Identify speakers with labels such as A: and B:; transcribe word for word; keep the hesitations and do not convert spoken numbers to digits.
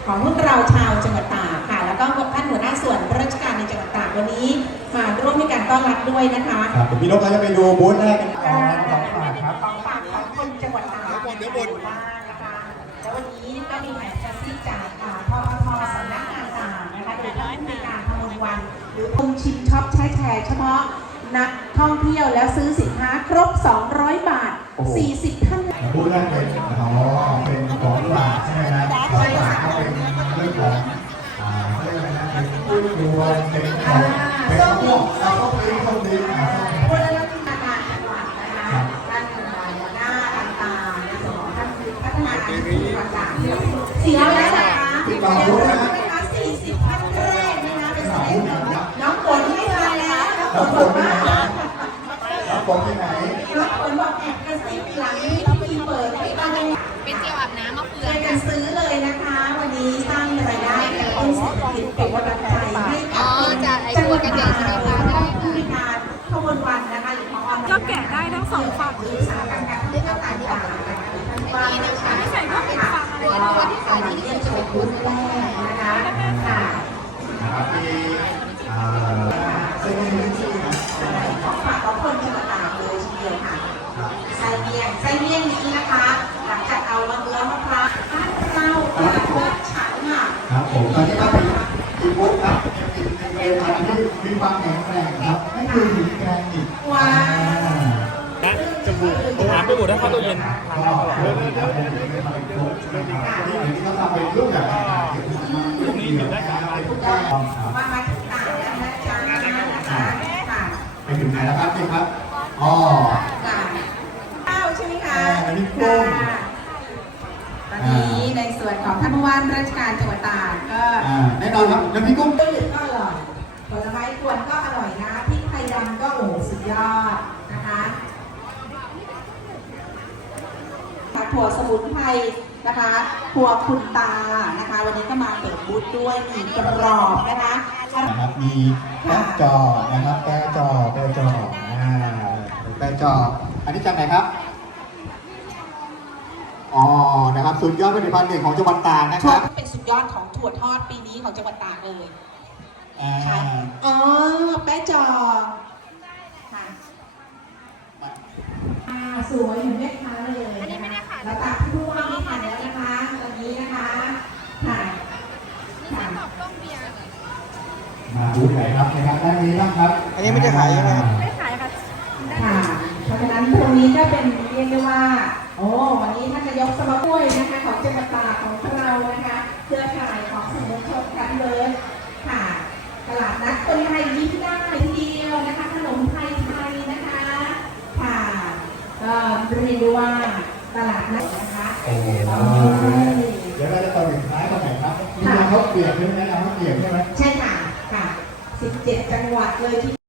A: ของพวกเราชาวจังหวัดตากค่ะแล้วก็ท่านหัวหน้าส่วนราชการในจังหวัดตากวันนี้มาร่วมในการต้อนรับด้วยนะคะ
B: ครับพี่นกจะไปดูบูธแรกกัน
A: ของฝากครับของฝากของคนจังหวัดตากเดี๋ยวบนบ้างนะคะแล้ววันนี้ก็มีแขกกระซิบจากพอทสำนักงานต่างนะคะโดยท่านผู้การพมลวันหรือองชิมช็อปใช้แชร์เฉพาะนักท่องเที่ยวแล้วซื้อสินค้าครบสองร้อยบาทสี่สิบท่าน
B: บูธแรกเป็นอ๋อเป็นของฝากใช่ไหมนะของฝากก็เป็นเรื่องของอ่าเรื่องอะไรนะเป็นผู้ดูเป็นของเป็นพวกเราก็เป็นคนดี
A: ผู้ได้รับการจังหวัดนะคะท่านหัวหน้าต่างๆในส่วนของท่านพัฒนาการต่างๆสี่ร้อยแล้วนะคะเดี๋ยวนะคะสี่สิบท่านแรกนะคะเป็นสายน้องฝนไม่ทันแล้วน้องฝนบอกว่า
B: น้องฝนที่ไหน
A: น้องฝนบอกแอบกระซิบหลังพิธีเปิดให้บ้าน
C: เป็นเจลอาบน้ำมะเฟือง
A: ช่วยกันซื้อเลยนะคะวันนี้สร้างรายได้กระตุ้นเศรษฐกิจเป็นกำลังใจให้กับจังหวัดตากและผู้บริการขบวนวันนะคะหรือของออน
C: ก็แกะได้ทั้งสองฝั่ง
A: หรืออุตสาหกรรมการท่องเที่ยวต่างๆนะคะว่านะคะ
C: ไม่ใส่ก็เป็นฝั่งอะไร
A: ด้วยที่ใส่ที่จะโชว์บูธแรกนะคะค่ะ
B: นะครับมีอ่าเส้นนี้ชื่อนะ
A: ของฝากของคนจังหวัดตากเลยทีเดียวค่ะไส้เมี่ยงไส้เมี่ยงนี้นะคะหลังจากเอามะเขือมะพร้าวบ้านเราจากวัดฉันค่ะ
B: ครับผมตอนนี้ก็เป็นอีบุ๊กครับเป็นอะไรที่มีความแข็งแรงครับไม่คือหินแกรนิต
A: ว้าว
D: นะจะบุกผมถามไปหมดถ้าเข้าตู้เย็น
B: ก็เริ่มเริ่มเริ่มนี่เขาทำเป็นรูปแบบ
D: ตรงนี้ถึงได้การอะไร
A: ทุกอย่างมามาถึงต่างแล้วนะจ๊ะนะคะค่ะ
B: ไปถึงไหนแล้วครับพี่ครับอ๋อ
A: ข้าวใช่ไหมคะ
B: อันนี้กุ้ง
A: ตอนนี้ในส่วนของท่านผู้ว่าราชการจังหวัดตากก็
B: แน่นอนครับน้ำพริกกุ้ง
A: ต้นหรือก็อร่อยผลไม้กวนก็อร่อยนะพริกไทยดำก็โอ้สุดยอดนะคะถั่วสมุนไพรนะคะถั่วคุณตานะคะวันนี้ก็มาเปิดบูธด้วยมีกรอบนะคะ
B: นะครับมีแป้จอนะครับแป้จอแป้จออ่าแป้จออันนี้จากไหนครับอ๋อนะครับสุดยอดผลิตภัณฑ์หนึ่งของจังหวัดตากนะครับ
A: เป็นสุดยอดของถั่วทอดปีนี้ของจังหวัดตากเลย
B: อ่า
A: อ๋อแป้จอค่ะสวยเหมือนแม่ค้าเลย
C: อันนี้ไม่ได้ค่ะ
A: แล้วตากที่ผู้ว่ามีขายแล้วนะคะตอนนี้นะคะค่ะ
C: ค่ะต้มเบียร์
B: มาบูธไหนครับนะครับด้านนี้บ้างครับ
D: อันนี้ไม่ได้ขายใช่ไหมครับ
C: ไม่ขายค่ะ
A: ค่ะเพราะฉะนั้นตรงนี้ก็เป็นเรียกได้ว่าโอ้วันนี้ท่านนายกสมาคมนะคะของจังหวัดตากของเรานะคะเครือข่ายของสื่อมวลชนกันเลยค่ะตลาดนัดคนไทยยิ้มได้ทีเดียวนะคะขนมไทยไทยนะคะค่ะก็เรียกได้ว่าตลาดนัดนะคะ
B: โอ้เดี๋ยวเราจะต่อถึงท้ายตรงไหนครับมีเขาเปลี่ยนใช่ไหมนะเขาเปลี่ยนใช่ไหม
A: ใช่ค่ะค่ะสิบเจ็ดจังหวัดเลยที่